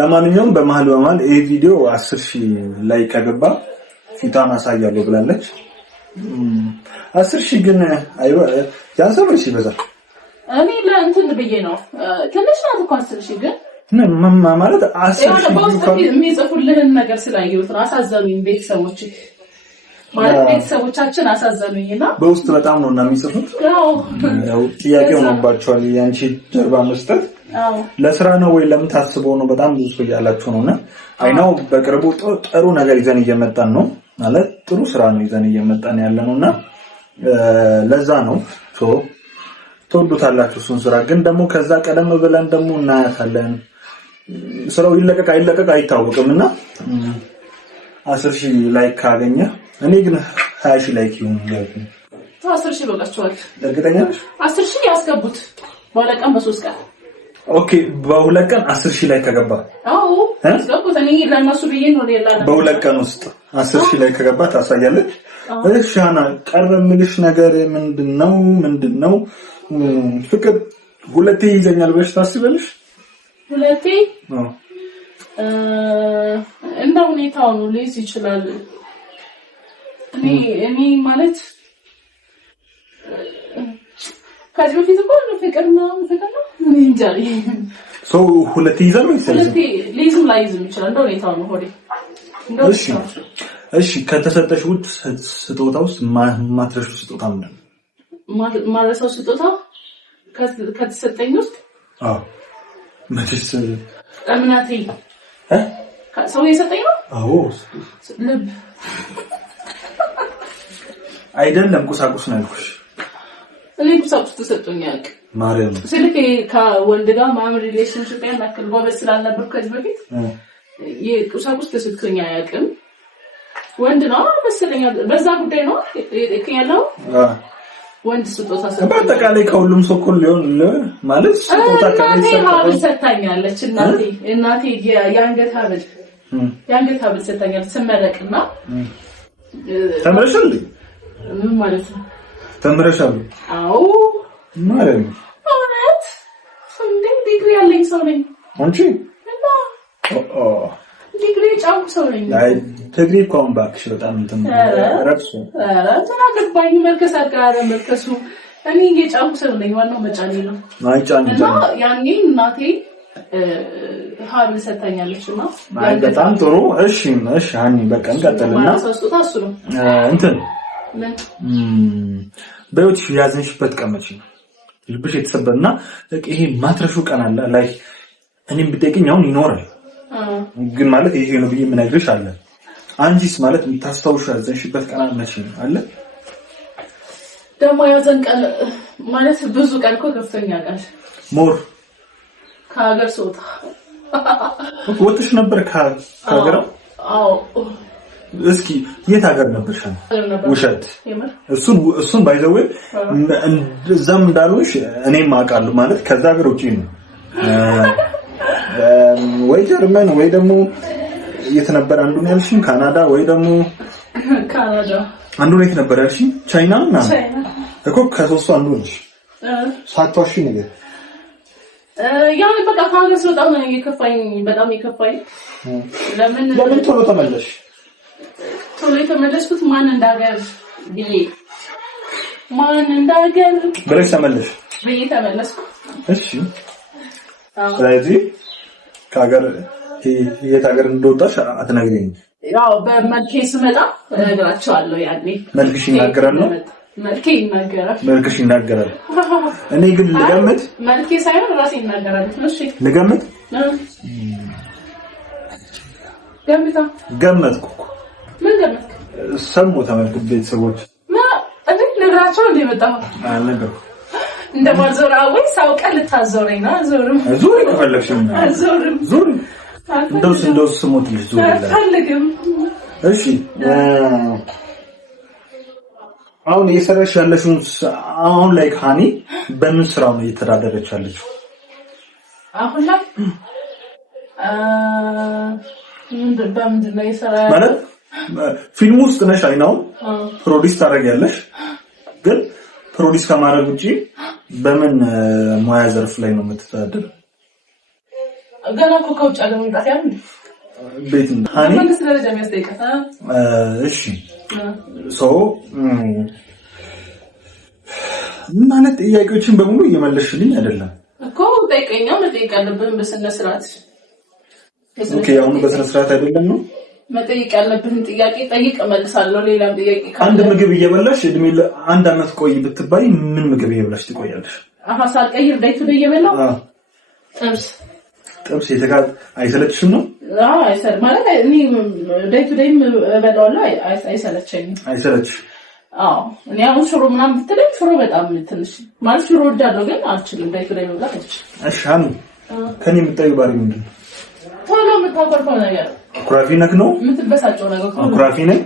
ለማንኛውም በመሃል ይሄ ቪዲዮ 10000 ላይ ከገባ ፊቷን አሳያለሁ ብላለች። 10000 ግን ያንሰብርሽ ይበዛል። እኔ ለእንትን ብዬ ነው ትንሽ ናት እኮ 10000 ግን ማለት 10000 የሚጽፉልህን ነገር ስላየሁት አሳዘኑኝ ቤተሰቦች ማለት ቤተሰቦቻችን አሳዘኑኝና በውስጥ በጣም ነው እና የሚጽፉት ያው ጥያቄው ሆኖባቸዋል ያንቺ ጀርባ መስጠት ለስራ ነው ወይ ለምን ታስበው ነው በጣም ብዙ ሰው ያላችሁ ነውና አይናው በቅርቡ ጥሩ ነገር ይዘን እየመጣን ነው ማለት ጥሩ ስራ ነው ይዘን እየመጣን ያለነውና ለዛ ነው ተወዱታላችሁ እሱን ስራ ግን ደግሞ ከዛ ቀደም ብለን ደግሞ እናያታለን ስራው ይለቀቅ አይለቀቅ አይታወቅምና 10000 ላይክ ካገኘ እኔ ግን 20000 ላይክ ይሁን ማለት ነው 10000 በቃቸዋል እርግጠኛ ነሽ 10000 ያስገቡት በሁለት ቀን በሶስት ቀን ኦኬ በሁለት ቀን 10000 ላይ ከገባ አዎ ያስገቡት እኔ ለነሱ ብዬ ነው ሌላ በሁለት ቀን ውስጥ 10000 ላይ ከገባ ታሳያለች እሺ አና ቀርበ ምልሽ ነገር ምንድነው ፍቅር ሁለቴ ይዘኛል ብለሽ ታስበልሽ ሁለቴ እንደ ሁኔታው ነው ሊይዝ ይችላል እኔ ማለት ከዚህ በፊት እኮ ፍቅር ነው እንጃ ሰው ሁለቴ ይዘን ነው ሁለቴ ሊይዝም ላይዝም ይችላል እንደ ሁኔታው ነው ሆዴ እሺ ከተሰጠሽ ውድ ስጦታ ውስጥ ማትረሹ ስጦታ ምንድን ነው ማረሳው ስጦታ ከተሰጠኝ ውስጥ መቼስ እምነቴ ሰው የሰጠኝ ነው አዎ ልብ አይደለም ቁሳቁስ ነው ያልኩሽ እኔ ቁሳቁስ ተሰጥቶኛል ማርያም ስለዚህ ከወንድ ጋር ማምር ሪሌሽንሺፕ ያናክል ጎበዝ ስላልነበር ከዚህ በፊት የቁሳቁስ ተሰጥቶኛል ያቅም ወንድ ነው መሰለኝ በዛ ጉዳይ ነው የከያለው ወንድ ስጦታ ሰጥቶኛል በአጠቃላይ ከሁሉም ሰው እኮ ሊሆን ማለት ስጦታ ከቤተሰብ ሰጥታኛለች እናቴ የአንገት ሀብል ሰጥታኛለች ስመረቅና ተምረሻል ምን ማለት ነው ተምረሻል አዎ ማለት እውነት እንዴ ዲግሪ ያለኝ ሰው ነኝ አንቺ ዲግሪ ጫንኩ ሰው ነኝ አይ ዲግሪ ኮም ባክሽ በጣም እንትን ረክሱ ተናገባኝ መልከስ አጋራ መልከሱ እኔ የጫንኩ ሰው ነኝ ዋናው መጫኔ ነው አይጫን ያኔ እናቴ ሀብል ሰጥታኛለችና በጣም ጥሩ እሺ አኒ በቃ እንቀጥልና ስጦታ እሱ ነው እንትን በህይወትሽ ያዘንሽበት ቀን መቼ ነው ልብሽ የተሰበረና ይሄ ማትረሹ ቀን አለ ላይ እኔም ብትጠይቂኝ አሁን ይኖራል ግን ማለት ይሄ ነው ብዬ የምነግርሽ አለ አንቺስ ማለት የምታስታውሽ ያዘንሽበት ቀን መቼ ነው አለ ደግሞ ያዘን ቀን ማለት ብዙ ቀን እኮ ከፍተኛ ቀን ሞር ከሀገር ስወጣ ወጥሽ ነበር ከሀገር አዎ እስኪ የት ሀገር ነበርሽ ውሸት እሱን ባይዘው እዛም እንዳሉሽ እኔም አውቃለሁ ማለት ከዛ ሀገር ውጪ ነው ወይ ጀርመን ወይ ደግሞ የት ነበር አንዱን ያልሽኝ ካናዳ ወይ ደግሞ ካናዳ አንዱን የት ነበር ያልሽኝ ቻይና እኮ ከሶስቱ አንዱ ነሽ ሳትዋሺ ነገር ያው በቃ ከሀገር ስወጣ ነው በጣም የከፋኝ ለምን ቶሎ ተመለሽ ቶሎ የተመለስኩት ማን እንዳገር ብለሽ ተመለስኩ እሺ ስለዚህ ከሀገር የት ሀገር እንደወጣሽ አትነግሪኝ ያው በመልኬ ስመጣ እነግራቸዋለሁ ያኔ መልክሽ ይናገራል መልክሽ ይናገራል እኔ ግን ልገምት መልኬ ሳይሆን ራሴ ይናገራል እሺ ልገምት ገመትኩ ምን ገመትክ ሰሙ ተመልክት ቤተሰቦች እንዴ ነግራቸው እንደመጣው አልነገርኩ እንደማዞራ ወይ ሳውቀ ልታዞረኝ ነው ዙሪ ከፈለግሽም ዙሪ እንደውስ ስሞት ልጅ ዙሪ አልፈልግም እሺ አሁን እየሰራሽ ያለሽው አሁን ላይ ካኒ በምን ስራው ነው እየተዳደረች ያለችው አሁን ላይ በምንድን ነው የሰራው ማለት ፊልም ውስጥ ነሽ አይናው ፕሮዲዩስ ታደርጊያለሽ ግን ፕሮዲዩስ ከማድረግ ውጪ በምን ሙያ ዘርፍ ላይ ነው የምትተዳደረው ገና እኮ ከውጭ ሀገር መምጣት ያለ ቤት ሃኒ መንግስት ደረጃ የሚያስጠይቀት እሺ ሶ ማለት ጥያቄዎችን በሙሉ እየመለስሽልኝ አይደለም እኮ ጠይቀኛ መጠየቅ ያለብህን በስነ ስርዓት ኦኬ አሁን በስነ ስርዓት አይደለም ነው መጠየቅ ያለብህን ጥያቄ ጠይቅ እመልሳለሁ ሌላም ጥያቄ አንድ ምግብ እየበላሽ እድሜ አንድ አመት ቆይ ብትባይ ምን ምግብ እየበላሽ ትቆያለሽ ሳልቀይር ዳይቱ እየበላው ጥብስ የተጋጥ አይሰለችሽም ነው አይሰል ማለት እኔ ዳይቱ እበላዋለሁ አይሰለችኝም አይሰለችሽ እኔ አሁን ሽሮ ምናምን ብትለኝ ሽሮ በጣም ትንሽ ማለት ሽሮ ወዳለሁ ግን አልችልም ዳይቱ መብላት እሺ ሃኒ ከኔ የምታዩ ባሪ ምንድን ነው ቶሎ የምታቆርፈው ነገር አኩራፊ ነክ ነው የምትበሳጨው ነገር አኩራፊ ነኝ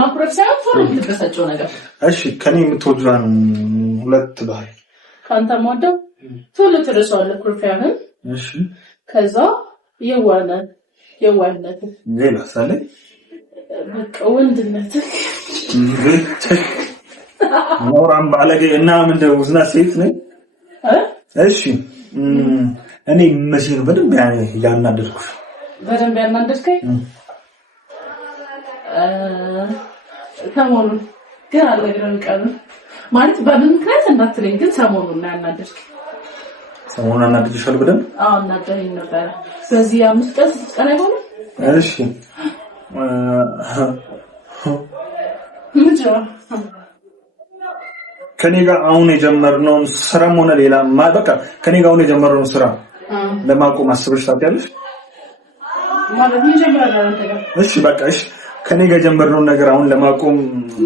ማኩረፍ ሳይሆን ቶሎ የምትበሳጨው ነገር እሺ ከኔ የምትወጂው ሁለት ባህሪ ካንተ የምወደው ቶሎ ትረሳዋለህ ኩርፊያህን እሺ ከዛ የዋህነት ሌላ ሳለ በቃ ወንድነት ሞራም ባለገ እና ምንድነው ዝና ሴት ነኝ እሺ እኔ መሲን በደንብ ያናደድኩሽ በደንብ ያናደድከኝ ሰሞኑን ግን አልነግርህም ቀኑ ማለት በምን ምክንያት እንዳትለኝ ግን ሰሞኑን ያናደድከኝ ሰሞኑን አናደድሽሻል በደንብ አናደደኝ ነበር በዚህ 5 ቀን 6 ቀን አይሆንም እሺ ከኔ ጋር አሁን የጀመርነው ስራም ሆነ ሌላ በቃ ከኔ ጋር አሁን የጀመርነው ስራ ለማቆም አስበሽ ታውቂያለሽ ማለት ምን ጀምራለሁ አንተ ጋር እሺ በቃ እሺ ከኔ ጋር የጀመርነው ነገር አሁን ለማቆም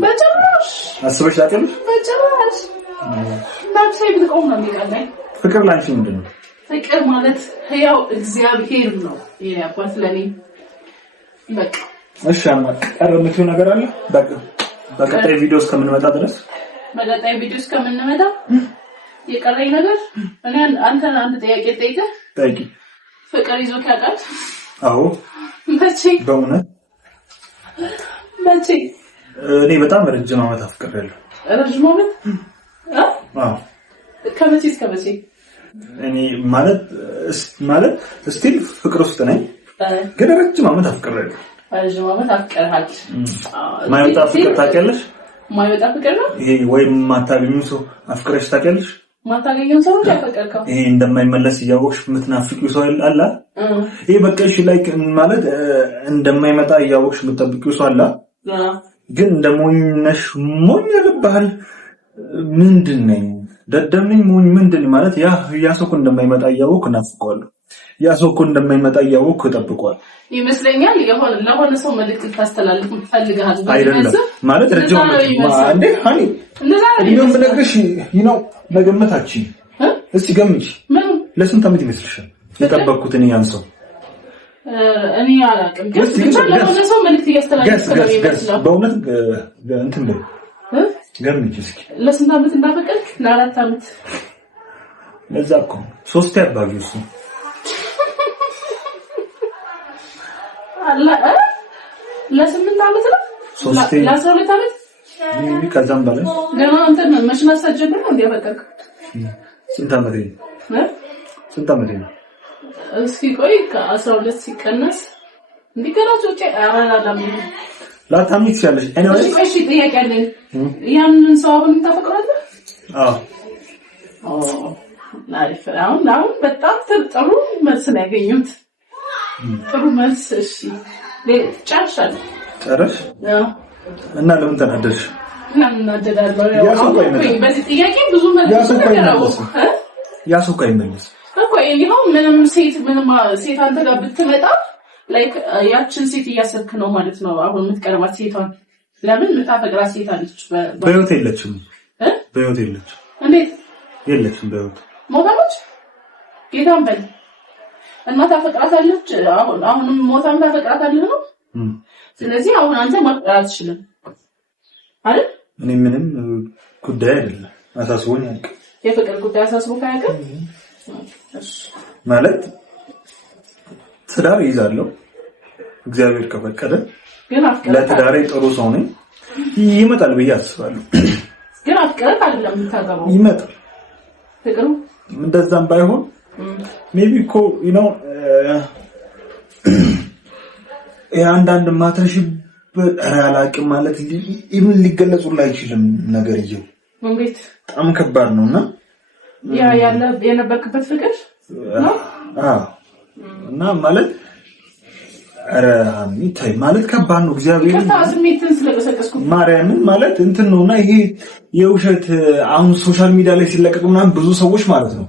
በጭራሽ አስበሽ ታውቂያለሽ በጭራሽ ናብሴ ብትቆም ነው የሚቀርበኝ ፍቅር ላንቺ ምንድን ነው ፍቅር ማለት ህያው እግዚአብሔር ነው የያቋት ለኔ በቃ እሺ አማቀረምቱ ነገር አለ በቃ በቀጣይ ቪዲዮ እስከምንመጣ ድረስ በቀጣይ ቪዲዮ እስከምንመጣ የቀረኝ ነገር እኔ አንድ ጥያቄ ጠይቂ ፍቅር ይዞ ያውቃል አዎ መቼ በእውነት መቼ እኔ በጣም ረጅም ዓመት አፍቅሬያለሁ ረጅም ዓመት አዎ ከመቼ እስከ መቼ እኔ ማለት ስቲል ፍቅር ውስጥ ነኝ ግን ረጅም ዓመት አፍቅሬያለሁ ረጅም ዓመት አፍቅረሃል ማይወጣ ፍቅር ታውቂያለሽ ማይወጣ ፍቅር ነው ይሄ ወይ ማታገኙ ሰው አፍቅረሽ ታውቂያለሽ ማታገኙ ሰው ያፈቀርከው ይሄ እንደማይመለስ ያወቅሽ የምትናፍቂው ሰው አለ ይሄ በቃ እሺ ላይክ ማለት እንደማይመጣ ያወቅሽ የምትጠብቂው ሰው አለ ግን እንደሞኝነሽ ሞኝ ያለባል ምንድነው ደደምኝ ሞኝ ምንድን ማለት ያ ሰው እንደማይመጣ ያወቅኩ ናፍቀዋለሁ ያ ሰው እንደማይመጣ ያወቅኩ ተጠብቀዋል ይመስለኛል ለሆነ ሰው መልእክት ታስተላልፍ ፈልገሃል ማለት ረጅም አንዴ ሃኒ እንደዛ ብነግርሽ መገመታችን እስቲ ገምጪ ለስንት ዓመት ይመስልሻል የጠበቅኩት እኔ ያን ሰው እኔ አላውቅም ግን ለሆነ ሰው መልእክት ያስተላልፍ ስለሚመስለው በእውነት እንትን ነው ገምጪ እስኪ ለስንት ዓመት እንዳፈቀርክ ለ4 ዓመት ለዛ እኮ 3 ያባጊው እሱ ለ8 ዓመት ነው ለ12 ዓመት ከዛም በላይ ገና እንትን መሽና ሳጀምር ነው እንዲያፈቀርክ ስንት ዓመት ነው እስኪ ቆይ ከ12 ሲቀነስ እንዲገራጆቼ አራራላም ላታምጪ ያለሽ ኤኒዌይስ እሺ ጥያቄ አለኝ ያንን ሰው አሁን ታፈቅራለህ አሪፍ አሁን በጣም ጥሩ መልስ ነው ያገኙት ጥሩ መልስ እሺ ጨርሽ እና ለምን ተናደድሽ ለምን አደዳለሁ በዚህ ጥያቄ ብዙ መልስ ያሱካ ይመለስ እኮ ይሄው ምንም ሴት አንተ ጋር ብትመጣ ላይክ ያችን ሴት እያሰብክ ነው ማለት ነው አሁን የምትቀርባት ሴቷን ለምን የምታፈቅራት ሴት አለች በህይወት የለችም እንዴት የለችም በህይወት ሞታለች ጌታን በል እና ታፈቅራታለች አሁንም ሞታም ታፈቅራታለህ ነው ስለዚህ አሁን አንተ ማፍቀር አትችልም አይደል እኔ ምንም ጉዳይ አይደለም አሳስቦኝ አልክ የፍቅር ጉዳይ አሳስቦ ካያውቅ ማለት ትዳር ይዛለሁ እግዚአብሔር ከፈቀደ ግን አፍቀር ለትዳሬ ጥሩ ሰው ነኝ ይመጣል ብዬ አስባለሁ ግን አፍቀር አይደለም የምታገባው ይመጣል ፍቅሩ እንደዛም ባይሆን ሜቢ እኮ አንዳንድ ማትረሽበት አላቅም ማለት ኢቭን ሊገለጹላ አይችልም ነገርየው እንዴት በጣም ከባድ ነውና ያ ያለ የነበርክበት ፍቅር ነው እና ማለት አሚታይ ማለት ከባድ ነው እግዚአብሔር ስሜትን ስለቀሰቀስኩ ማርያምን ማለት እንትን ነውና ይሄ የውሸት አሁን ሶሻል ሚዲያ ላይ ሲለቀቁ ምናምን ብዙ ሰዎች ማለት ነው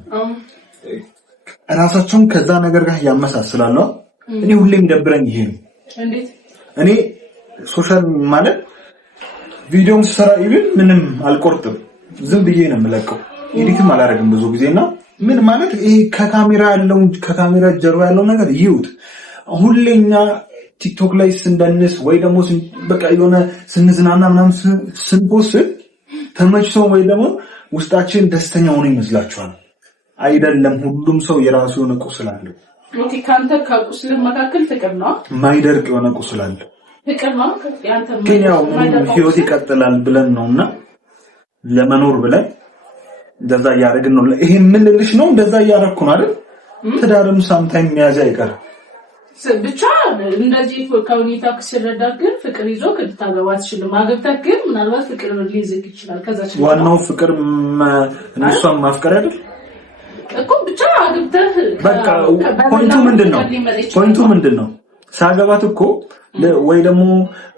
ራሳቸውን ከዛ ነገር ጋር ያመሳስላሉ እኔ ሁሌም ደብረኝ ይሄ ነው እንዴት እኔ ሶሻል ማለት ቪዲዮም ሰራ ኢቭን ምንም አልቆርጥም ዝም ብዬ ነው የምለቀው ኤዲትም አላደርግም ብዙ ጊዜና ምን ማለት ይሄ ከካሜራ ጀርባ ያለው ነገር ይውጥ ሁሌኛ ቲክቶክ ላይ ስንደንስ ወይ ደግሞ በቃ የሆነ ስንዝናና ምናምን ስንፖስት ተመችቶ ወይ ደግሞ ውስጣችን ደስተኛ ሆኖ ይመስላችኋል አይደለም ሁሉም ሰው የራሱ የሆነ ቁስል አለው ኦኬ ካንተ ከቁስል መካከል ፍቅር ነው ማይደርቅ የሆነ ቁስል አለ ፍቅር ነው ያንተ ግን ያው ህይወት ይቀጥላል ብለን ነውና ለመኖር ብለን እንደዛ ያደረግን ነው ይሄ ምን ልልሽ ነው እንደዛ ያደረኩ ነው አይደል ትዳርም ሳምታይም የሚያዝ አይቀር ብቻ እንደዚህ ከሁኔታ ከሰረዳ ግን ፍቅር ይዞ ከታገባ ትችልም አገብተህ ግን ምናልባት ፍቅር ሊይዝክ ይችላል ከዛች ዋናው ፍቅር እነሷን ማፍቀር አይደል እኮ ብቻ አገብተህ በቃ ፖይንቱ ምንድነው ሳገባት እኮ ወይ ደግሞ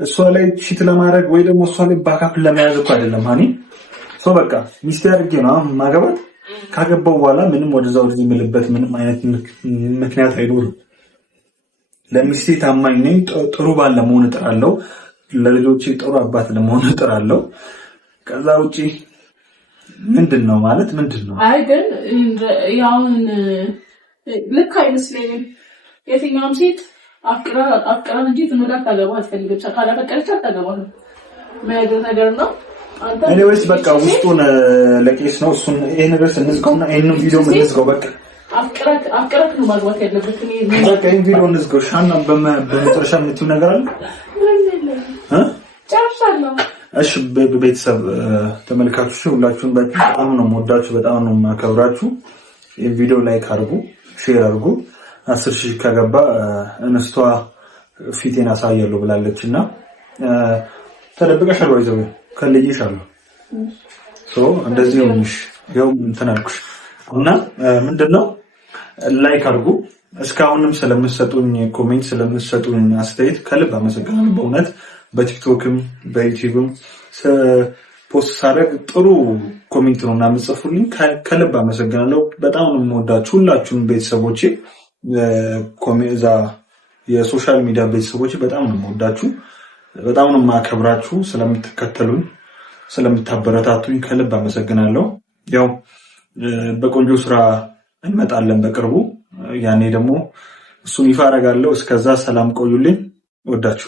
እሷ ላይ ሺት ለማድረግ ወይ ደግሞ እሷ ላይ ባካፕ ለመያዝ እኮ አይደለም ሃኒ ሶ በቃ ሚስት ያድርጌ ነው ማገባት ካገባው በኋላ ምንም ወደዛው ወደዚህ ምልበት ምንም አይነት ምክንያት አይኖርም ለሚስቴ ታማኝ ነኝ ጥሩ ባል ለመሆን እጥራለሁ ለልጆቼ ጥሩ አባት ለመሆን እጥራለሁ ከዛ ውጪ ምንድነው አይ ግን ያውን ልክ አይመስለኝም የትኛውም ሴት አፍቅራ እንጂ ትምላ ታገባ አትፈልግም ካላፈቀረች አታገባ ነው ማለት ነገር ነው ኤኒዌይስ በቃ ውስጡን ለቄስ ነው እሱን ይሄን ነገር እንዝጋውና ይሄንን ቪዲዮ እንዝጋው በቃ አፍቅረክ ነው ማግባት ያለበት በቃ ይሄን ቪዲዮ እንዝጋው ሻና በመጨረሻ የምትይው ነገር አለ ጨርሻለሁ እሺ ቤተሰብ ተመልካቾች ሁላችሁም በጣም ነው የምወዳችሁ በጣም ነው የማከብራችሁ ይሄን ቪዲዮ ላይክ አድርጉ ሼር አድርጉ 10,000 ከገባ እንስቷ ፊቴን አሳያለሁ ብላለችና ተደብቀሻል ወይ ዘው ከልይሻለሁ እንደዚህ ሆንሽ ይሄው እንትን አልኩሽ እና ምንድነው ላይክ አድርጉ እስካሁንም ስለምትሰጡኝ ኮሜንት ስለምትሰጡኝ አስተያየት ከልብ አመሰግናለሁ በእውነት በቲክቶክም በዩቲዩብም ፖስት ሳደርግ ጥሩ ኮሜንት ነውና የምትጽፉልኝ ከልብ አመሰግናለሁ በጣም ነው የምወዳችሁ ሁላችሁም ቤተሰቦቼ ኮሜዛ የሶሻል ሚዲያ ቤተሰቦቼ በጣም ነው የምወዳችሁ በጣም ነው የማከብራችሁ ስለምትከተሉኝ ስለምታበረታቱኝ ከልብ አመሰግናለሁ ያው በቆንጆ ስራ እንመጣለን በቅርቡ ያኔ ደግሞ እሱን ይፋ አደርጋለሁ እስከዛ ሰላም ቆዩልኝ ወዳችሁ